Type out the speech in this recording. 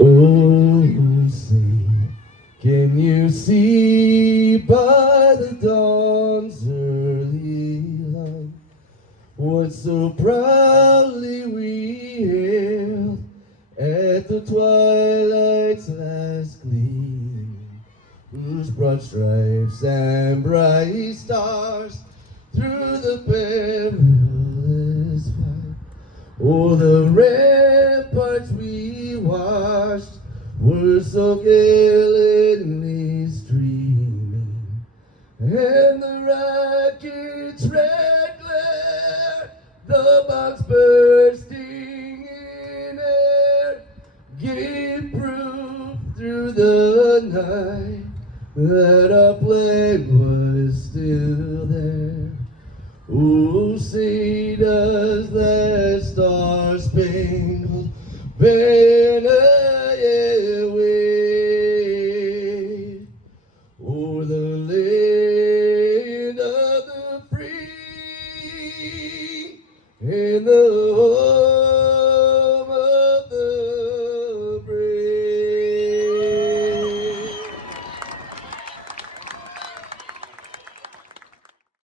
Oh, say, can you see by the dawn's early light what so proudly we hailed at the twilight's last gleam, whose broad stripes and bright stars through the perilous fight? Oh, the ramparts we watched were so gallantly streaming, and the rocket's red glare, the bombs bursting in air, gave proof through the night that our flag was still there. Oh, say does that star-spangled banner yet wave o'er the land of the free and the